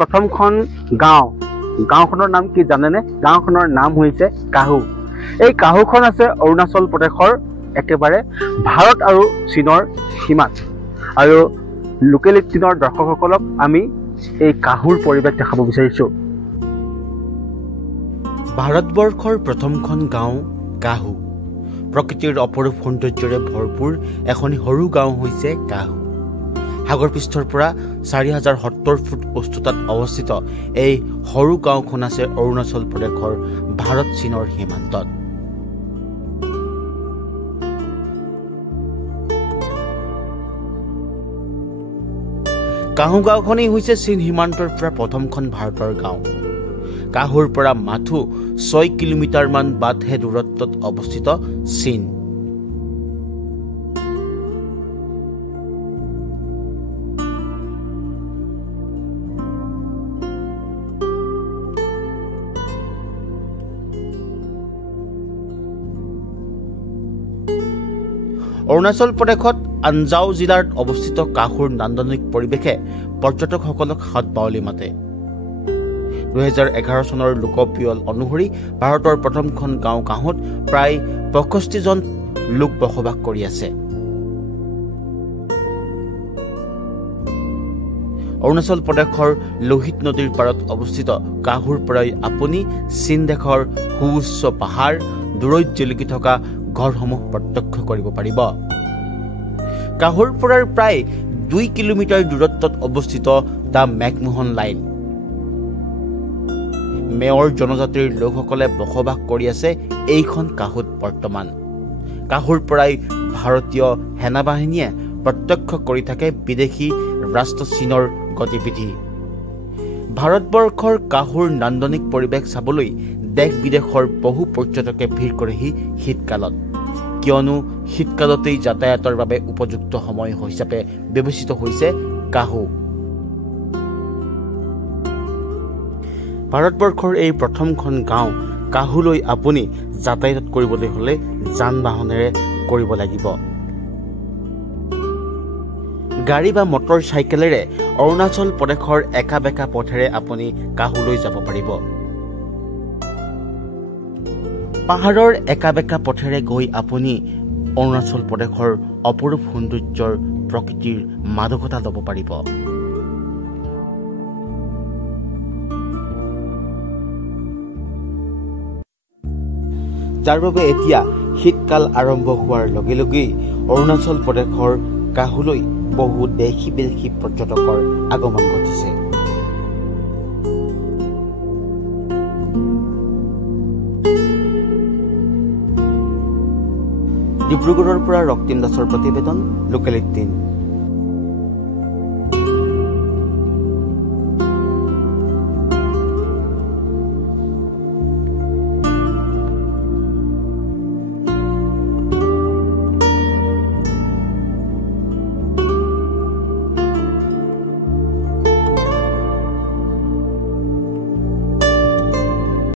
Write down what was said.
প্ৰথমখন গাঁওখনৰ নাম কি জানেনে? গাঁওখনৰ নাম হৈছে কাহু। এই কাহুখন আছে অৰুণাচল প্ৰদেশৰ একেবাৰে ভাৰত আৰু চীনৰ সীমাত। আৰু লোকেলিটি টিনৰ দৰ্শকসকলক আমি এই কাহুৰ পৰিৱেশ দেখাব বিচাৰিছোঁ। ভাৰতবৰ্ষৰ প্ৰথমখন গাঁও কাহু। প্ৰকৃতিৰ অপৰূপ সৌন্দৰ্যৰে ভৰপূৰ এখন সৰু গাঁও হৈছে কাহু। সাগৰ পৃষ্ঠৰ পৰা 4070 ফুট উচ্চতাত অৱস্থিত এই সৰু গাঁওখন আছে অৰুণাচল প্ৰদেশৰ ভাৰত চীনৰ সীমান্তত। কাহু গাঁওখনেই হৈছে চীন সীমান্তৰ পৰা প্ৰথমখন ভাৰতৰ গাঁও। কাহুৰ পৰা মাথো 6 কিলোমিটাৰমান বাটহে দূৰত্বত অৱস্থিত চীন। অৰুণাচল প্ৰদেশত আঞ্জাও জিলাত অৱস্থিত কাহুৰ নান্দনিক পৰিৱেশে পৰ্যটকসকলক হাত বাউলি মাতে। 2011 চনৰ লোকপিয়ল অনুসৰি ভাৰতৰ প্ৰথমখন গাঁও কাহুত প্ৰায় 65 জন লোক বসবাস কৰি আছে। অৰুণাচল প্ৰদেশৰ লোহিত নদীৰ পাৰত অৱস্থিত কাহুৰ পৰাই আপুনি চীন দেশৰ সুউচ্চ পাহাৰ, দূৰৈত জিলিকি থকা ঘৰসমূহ প্ৰত্যক্ষ কৰিব পাৰিব। কাহুৰ পৰা প্ৰায় 2 কিলোমিটাৰ দূৰত্বত অৱস্থিত দ্য মেকমোহন লাইন। মেয়ৰ জনজাতিৰ লোকসকলে বসবাস কৰি আছে এইখন কাহুত বৰ্তমান। কাহুৰ পৰাই ভাৰতীয় সেনাবাহিনীয়ে প্ৰত্যক্ষ কৰি থাকে বিদেশী ৰাষ্ট্ৰ চীনৰ গতিবিধি। ভাৰতবৰ্ষৰ কাহুৰ নান্দনিক পৰিৱেশ চাবলৈ দেশ বিদেশৰ বহু পৰ্যটকে ভিৰ কৰেহি শীতকালত, কিয়নো শীতকালতেই যাতায়াতৰ বাবে উপযুক্ত সময় হিচাপে বিবেচিত হৈছে কাহু। ভাৰতবৰ্ষৰ এই প্ৰথমখন গাঁও কাহুলৈ আপুনি যাতায়াত কৰিবলৈ হ'লে যান বাহনেৰে কৰিব লাগিব। গাড়ী বা মটৰ চাইকেলেৰে অৰুণাচল প্ৰদেশৰ একা বেকা পথেৰে আপুনি কাহুলৈ যাব পাৰিব। পাহাৰৰ একা বেকা পথেৰে গৈ আপুনি অৰুণাচল প্ৰদেশৰ অপৰূপ সৌন্দৰ্যৰ প্ৰকৃতিৰ মাদকতা ল'ব পাৰিব। যাৰ বাবে এতিয়া শীতকাল আৰম্ভ হোৱাৰ লগে লগেই অৰুণাচল প্ৰদেশৰ কাহুলৈ বহু দেশী বিদেশী পৰ্যটকৰ আগমন ঘটিছে। ডিব্ৰুগড়ৰ পৰা ৰক্তিম দাসৰ প্ৰতিবেদন, লোকেলিটি 3।